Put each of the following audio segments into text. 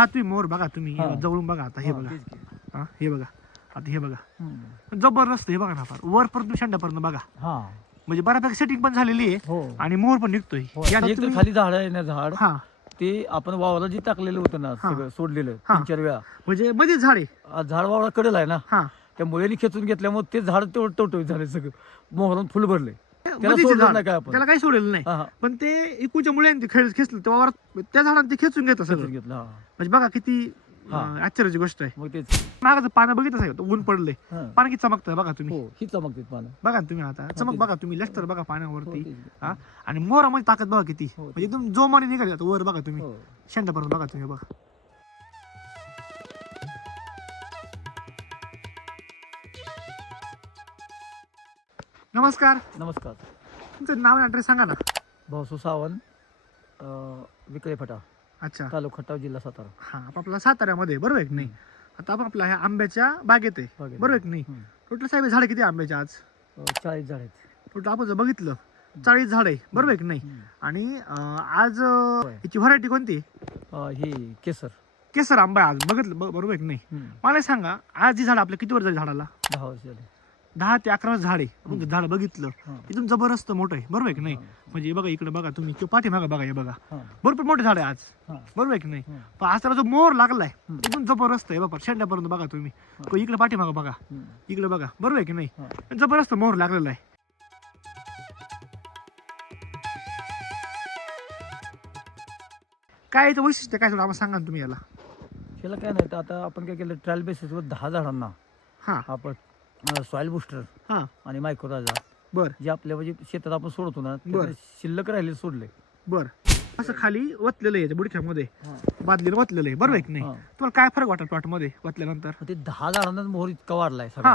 हा तुम्ही मोर बघा तुम्ही हा. जवळून बघा आता हे हा, बघा तेच की. हा हे बघा आता हे बघा हम्म. जबरदस्त हे बघा ना फार वरपर्यंत शेंड्यापर्यंत बघा हा म्हणजे बऱ्यापैकी सेटिंग पण झालेली आहे हो आणि मोर पण निघतोय हो. याला एक तर तुम्ही खाली झाड आहे ना झाड हा ते आपण वावरात जे टाकलेलं होतं ना हा. सगळं सोडलेलं हा. 3-4 वेळा म्हणजे मध्ये झाड आहे आज झाड वावरा कडेला आहे ना हा त्या मुळ्याने खेचून घेतल्यामुळे ते झाड तेवढं टवटवीत झाले सगळं मोहरून फुल भरले त्याला मध्येच सोडलं झाड नाही काय आपण त्याला काही सोडेल नाही हा हा पण ते इकूच्या मुळ्याने ते खेचलं त्या वावरात त्या झाडाने ते खेचून घेतं सगळं खेचून घेतलं हा म्हणजे बघा किती हा. आश्चर्याची गोष्ट आहे मग तेच मागाचं पानं बघितलं आहे ऊन पडले हा. पाणी किती चमकतं बघा तुम्ही हो ही चमकते पानं बघा ना तुम्ही आता चमक तेच. बघा तुम्ही लष्टर बघा हो, पाण्यावरती तेच. हा आणि मोरामध्ये ताकद बघा किती हो, म्हणजे एकदम जोमाने निघाले आता वर बघा तुम्ही हो. शेंड्यापर्यंत बघा तुम्ही बघा नमस्कार नमस्कार तुमचं नाव ॲड्रेस सांगा ना भाऊसू सावंत विकळे फटा अच्छा तालुका खटाव जिल्हा सातारा हा आपण आपला साताऱ्यामध्ये बरोबर आहे की नाही आता आपण आपल्या ह्या आंब्याच्या बागेत आहे बागेत. बरोबर आहे की नाही हम्म. टोटल साहेब झाड किती आहे आंब्याच्या आज 40 झाड आहेत टोटल आपण जर बघितलं 40 झाड आहे बरोबर आहे की नाही हम्म. आणि आज होय. याची व्हरायटी कोणती आहे? ही केसर केसर आंबा आहे आज बघितलं बरोबर आहे की नाही हम्म. मला एक सांगा आज जी झाड आपल्या किती वर्ष झाली झाडाला 10 वर्ष झाले 10 ते 11 वर्ष झाड आहे आपण झाड बघितलं हा. एकदम जबरदस्त मोठं आहे बरोबर आहे की नाही हा. म्हणजे हे बघा इकडे बघा तुम्ही किंवा पाठीमागं बघा हे बघा हा. भरपूर मोठे झाड आहे आज हा. बरोबर आहे की नाही हा. पण आज त्याला जो मोर लागलाय हम्म. एकदम जबरदस्त आहे बाबा शेंड्यापर्यंत बघा तुम्ही हा. तो इकडे पाठीमागं बघा हम्म. इकडे बघा बरोबर आहे की नाही हा. जबरदस्त मोर लागलेला आहे काय याचं वैशिष्ट्य काय थोडं आम्हाला सांगा ना तुम्ही याला त्याला काय नाही तर आता आपण काय केलं ट्रायल बेसिसवर 10 झाडांना हा आपण सॉइल बुस्टर हा आणि मायक्रोराजा बर जे आपल्या म्हणजे शेतात आपण सोडतो ना ते बरं. शिल्लक राहिले सोडले बर असं खाली वतलेलं आहे बुडख्यामध्ये बादलीला वतलेलं आहे बरोबर आहे की नाही हा. तुम्हाला काय फरक वाटत प्लॉटमध्ये वतल्यानंतर मग ते 10 झाडांना मोहर इतका वाढलाय हा सगळा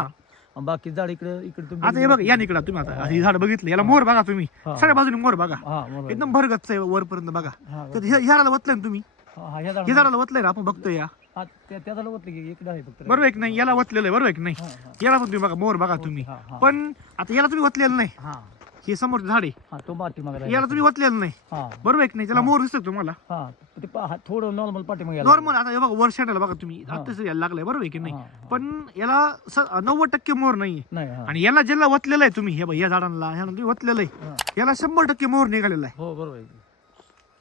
आणि बाकी झाड इकडे इकडे तुम्ही आता हे बघा या निकडा तुम्ही आता ही झाड बघितलं याला मोर बघा तुम्ही हा. सगळ्या बाजूने मोर बघा हा बरोबर. एकदम भरगच्च आहे वरपर्यंत बघा हा, तर ह्या झाडाला वतलंय ना तुम्ही हा, ह्या हे झाडाला झाडाला वतलंय ना आपण बघतोय या हा, त्या झाडाला होतं की इकडे आहे फक्त बरोबर आहे की नाही याला वतलेलं आहे बरोबर आहे की नाही हा, हा. याला पण तुम्ही बघा मोर बघा तुम्ही हा, हा. पण आता याला तुम्ही वतलेलं नाही हा हे समोर झाड आहे हा तो पाठीमागे याला तुम्ही वतलेलं नाही हा बरोबर आहे की नाही त्याला मोर दिसतो तुम्हाला हा ते थोडं नॉर्मल पाठीमागे नॉर्मल आता हे बघा वर शेंडाला बघा तुम्ही हा. आता यायला लागलाय बरोबर आहे की नाही हा, हा. पण याला 90% मोर नाहीये नाही हा आणि याला ज्याला वतलेलं आहे तुम्ही हे बघा या झाडांना ह्याला तुम्ही वतलेलं आहे हा. याला 100% मोर निघालेला आहे हो बरोबर आहे.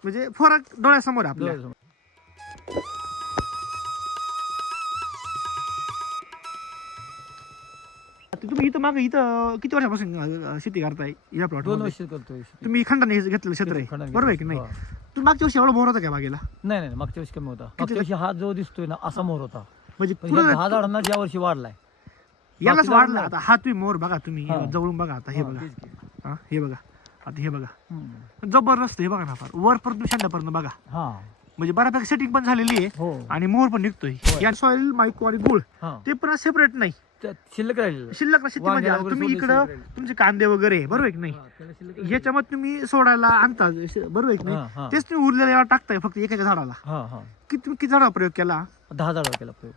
म्हणजे फरक डोळ्यासमोर आहे आपल्या डोळ्यासमोर. आता तुम्ही इथं मागे इथं किती वर्षापासून शेती करताय या प्लॉट 2 वर्ष करतोय तुम्ही खंडाने घेतलेलं क्षेत्र आहे खंडाने बरोबर आहे की नाही हा. तुम्ही मागच्या वर्षी एवढा मोर होता का बागेला नाही नाही मागच्या वर्षी कमी होता मागच्या वर्षी हा जो दिसतोय ना असा मोर होता म्हणजे पण ह्या पुढं 10 झाडांना ज्या वर्षी वाढलाय यालाच बाकी वाढला झाडांना- आता हा तुम्ही मोर बघा तुम्ही हा. जवळून बघा आता हे हा, बघा तेच की. हा हे बघा आता हे बघा हम्म. जबरदस्त हे बघा ना फार वरपर्यंत शेंड्यापर्यंत बघा हा म्हणजे बऱ्यापैकी सेटिंग पण झालेली आहे हो आणि मोर पण निघतोय होय. या सॉइल मायको आणि गुळ हा ते पण सेपरेट नाही त्यात शिल्लक राहिलेलं शिल्लक शेतीमध्ये वांग्याला आता वगैरे तुम्ही सोडले इकडं शिल्लक तुमचे कांदे वगैरे आहे, बरोबर आहे की नाही हा, त्याला शिल्लक राहिलेलं. ह्याच्यामध्ये तुम्ही सोडायला आणता बरोबर आहे की हा, नाही हा. तेच तुम्ही उरलेल्या याला टाकताय फक्त एका झाडाला हा हा तुम्ही किती झाडाला प्रयोग केला 10 झाडावर केला प्रयोग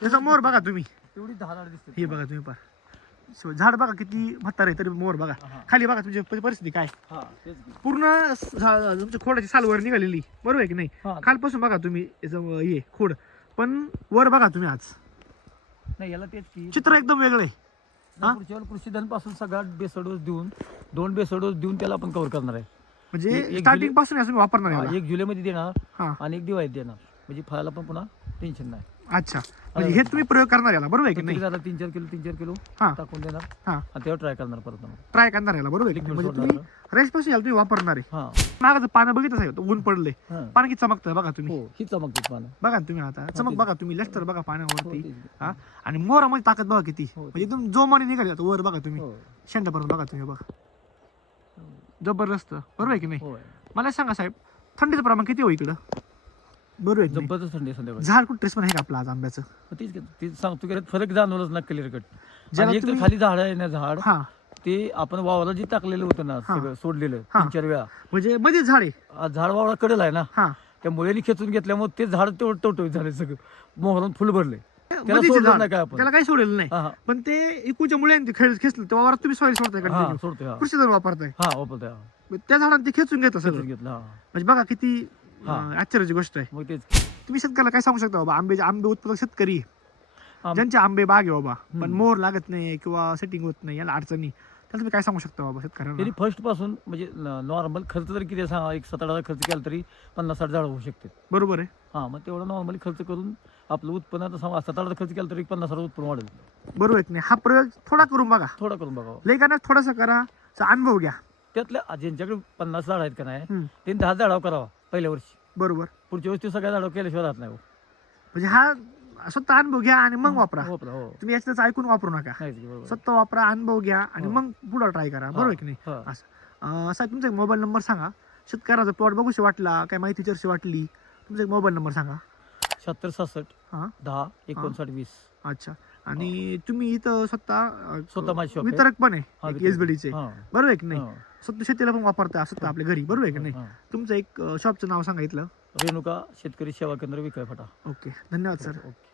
त्याचा मोर बघा तुम्ही तेवढी 10 झाड दिसते हे बघा तुम्ही पहा झाड बघा किती म्हातार आहे तरी मोर बघा हा. खाली बघा तुमची परिस्थिती काय हा तेच की. पूर्ण तुमच्या खोडाची साल वर निघालेली बरोबर आहे की नाही हा. खालपासून बघा तुम्ही याचं हे खोड पण वर बघा तुम्ही आज नाही याला तेच की चित्र एकदम वेगळं आहे हा? पुढच्या वेळेला कृषीधन पासून सगळा बेसळ डोस देऊन 2 बेसळ डोस देऊन त्याला आपण कव्हर करणार आहे म्हणजे एक स्टार्टिंग पासून हे तुम्ही वापरणार आहे याला. 1 जुलैमध्ये देणार हा आणि 1 दिवाळीत देणार म्हणजे फळाला पण पुन्हा टेन्शन नाही अच्छा म्हणजे हे तुम्ही प्रयोग करणार याला बरोबर आहे की नाही झाला 3-4 किलो हा. टाकून देणार हा आणि तेव्हा ट्राय करणार परत मग. ट्राय करणार याला बरोबर आहे की नाही? Liquid म्हणजे तुम्ही सोडणार. रेस्ट पासून याला तुम्ही वापरणार आहे हा मागाचं पानं बघितलं आहे ऊन पडले हा. पाणी किती चमकतं बघा तुम्ही हो ही चमकते पानं बघा ना तुम्ही आता चमक तेच. बघा तुम्ही लष्टर बघा हो, पाण्यावरती तेच. हा आणि मोरामध्ये ताकद बघा किती हो, म्हणजे एकदम जोमाने निघाली आता वर बघा तुम्ही हो. शेंड्यापर्यंत बघा तुम्ही बघा जबरदस्त बरोबर आहे की नाही होय. मला सांगा साहेब थंडीचं प्रमाण किती हो इकडं बरोबर आहे की नाही? जबरदस्त थंडी आहे संध्याकाळी झाड कुठं ट्रेस पण आहे का आपलं आज आंब्याचं मग तीच ते सांगतो की फरक जाणवलंच ना क्लिअर कट ज्याला आणि एक तर तुम्ही- खाली झाड आहे ना झाड हा ते आपण वावरात जे टाकलेलं होतं ना हा. सगळं सोडलेलं हा. 3-4 वेळा म्हणजे मध्ये झाड आहे आज झाड वावरा कडेला आहे ना हा त्या मुळ्याने खेचून घेतल्यामुळे ते झाड तेवढं टवटवीत झाले सगळं मोहरून फुल भरले त्याला मधीच सोडलं झाड. नाही काय आपण. त्याला काही सोडलेलं नाही हा हा पण ते इकूच्या मुळे खेळ खेचलं तेव्हा वावरात तुम्ही सॉईल सोडताय हा कंटिन्यू सोडतोय हा कृषी धन वापरताय हा वापरतोय हा. मग त्या झाडांना ते खेचून घेतं सगळं घेतलं हा म्हणजे बघा किती हा. आश्चर्याची गोष्ट आहे. मग तेच तुम्ही शेतकऱ्याला काय सांगू शकता बाबा आंबे उत्पादक शेतकरी आम- ज्यांचे आंबे बाग आहे बाबा पण हम्म. मोर लागत नाही किंवा सेटिंग होत नाही याला अडचणी त्याला तुम्ही काय सांगू शकता बाबा शेतकऱ्यांना त्यांनी फर्स्ट पासून म्हणजे नॉर्मल खर्च जरी किती सांगा 7-8 खर्च केला तरी 50-60 झाड होऊ शकते बरोबर आहे हा मग तेवढं नॉर्मली खर्च करून आपलं उत्पन्न आता समजा 7-8 खर्च केला तरी 50-60 उत्पन्न वाढेल बरोबर आहे की नाही हा प्रयोग थोडा करून बघा थोडा करून बघावं लय का नाही थोडासा करा असा अनुभव घ्या त्यातल्या ज्यांच्याकडे 50 झाड आहेत का नाही हम्म. त्यांनी 10 झाडावर करावा पहिल्या वर्षी बरोबर पुढच्या वर्षी सगळ्या झाडावर केल्याशिवाय राहत नाही हो. म्हणजे हा स्वतः अनुभव घ्या आणि मग वापरा हो हो तुम्ही याच्याच ऐकून वापरू नका नाही की बरोबर. स्वतः वापरा अनुभव घ्या आणि हो. मग पुढे ट्राय करा बरोबर आहे की नाही हा. असं साहेब तुमचा मोबाईल नंबर सांगा शेतकऱ्याचा प्लॉट बघूशी वाटला काय माहिती चर्चा वाटली तुमचा एक मोबाईल नंबर सांगा 76-67 हां 10-59-20 अच्छा आणि तुम्ही इथं स्वतः माझी shop आहे. वितरक पण हा, आहे वितरक. एसबीडीचे हा. बरोबर आहे की नाही हा. स्वतः शेतीला पण वापरता स्वतः आपल्या घरी बरोबर आहे की नाही हा. तुमचं एक शॉपचं नाव सांगितलं रेणुका शेतकरी सेवा केंद्र विकाय फाटा ओके धन्यवाद सर ओके